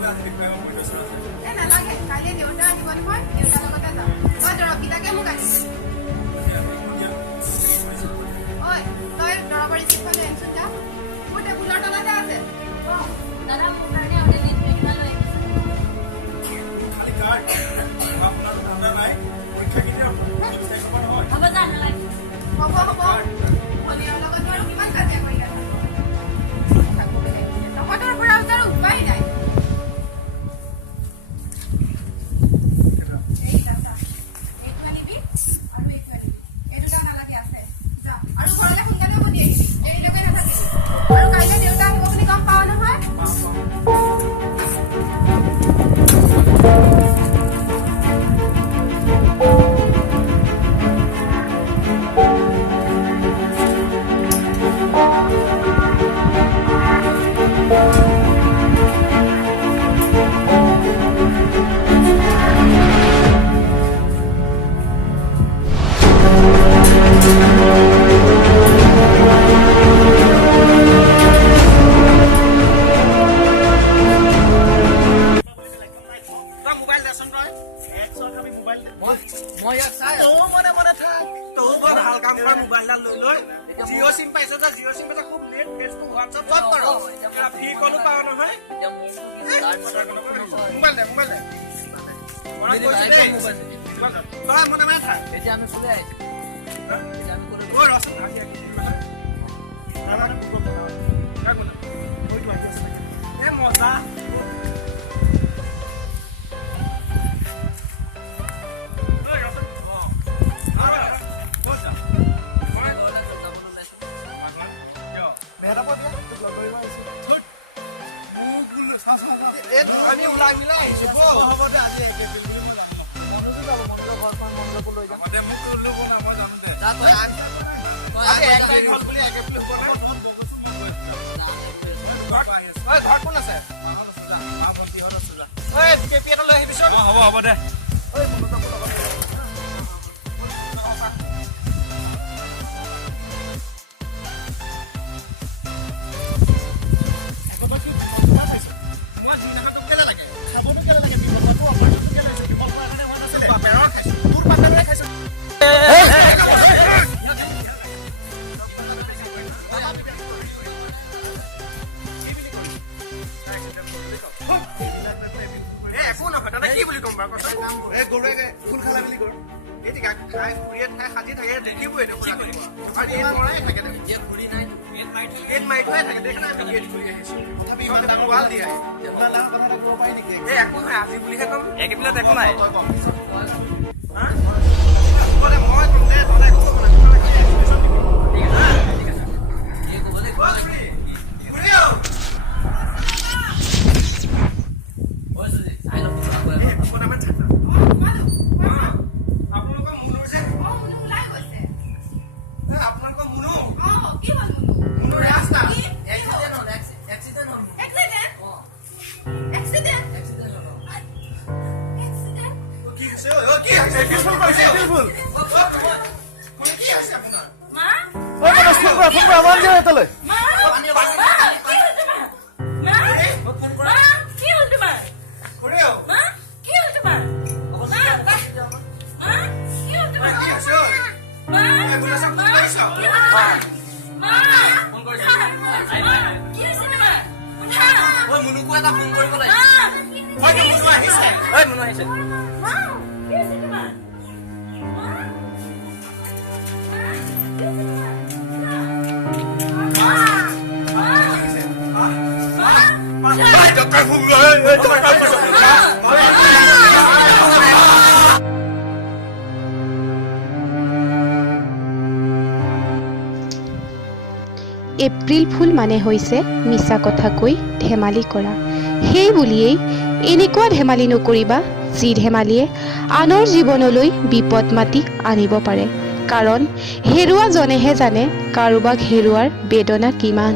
নালাগে কাইলৈ দেউতা আহিব নহয় দেউতাৰ লগতে যাম মই দৰৱবিলাকে মোক আনিছে ঐ তই দৰৱৰ ৰিচিপ্টখন আনিছোন যা মোৰ টেবুলৰ তলতে আছে দাদা মোৰ কাৰণে আপুনি লিষ্টটো কিমান লৈ হ'ব যা নালাগে হ'ব ভনীৰ লগত আৰু কিমান কাজিয়া কৰি আছে তহঁতৰ পৰা আৰু উপায় নাই জিঅ' সিম পাইছ যে জিঅ' সিম এটা খুব নেট ফেচবুক হোৱাটছআপ চব কৰ ফ্ৰী কলো পাও নহয় মোবাইল দে তই মনে মনে থাক এতিয়া আমি চলে আই ওই রসন আগে দাদা কাকো না ওই তো আছে এ মজা আমি ওলাই মিলাই আহিছো হ'ব দে আজি মনুজো যাব মনুজৰ ঘৰখন মনুজকো লৈ যাম দে মোক ল'ব না মই যাম দে যা তই আজি এক তাৰিখ হ'ল বুলি একে বুলি হ'ব না ঘৰ কোন আছে মা ভণ্টি হ'ল সুজা ঐ পেপি এটা লৈ আহিবিচোন হ'ব দে ঐ মনুজকো লগত এপ্ৰিল ফুল মানে হৈছে মিছা কথা কৈ ধেমালি কৰা সেই বুলিয়েই এনেকুৱা ধেমালি নকৰিবা যি ধেমালিয়ে আনৰ জীৱনলৈ বিপদ মাতি আনিব পাৰে কাৰণ হেৰুৱা জনেহে জানে কাৰোবাক হেৰুৱাৰ বেদনা কিমান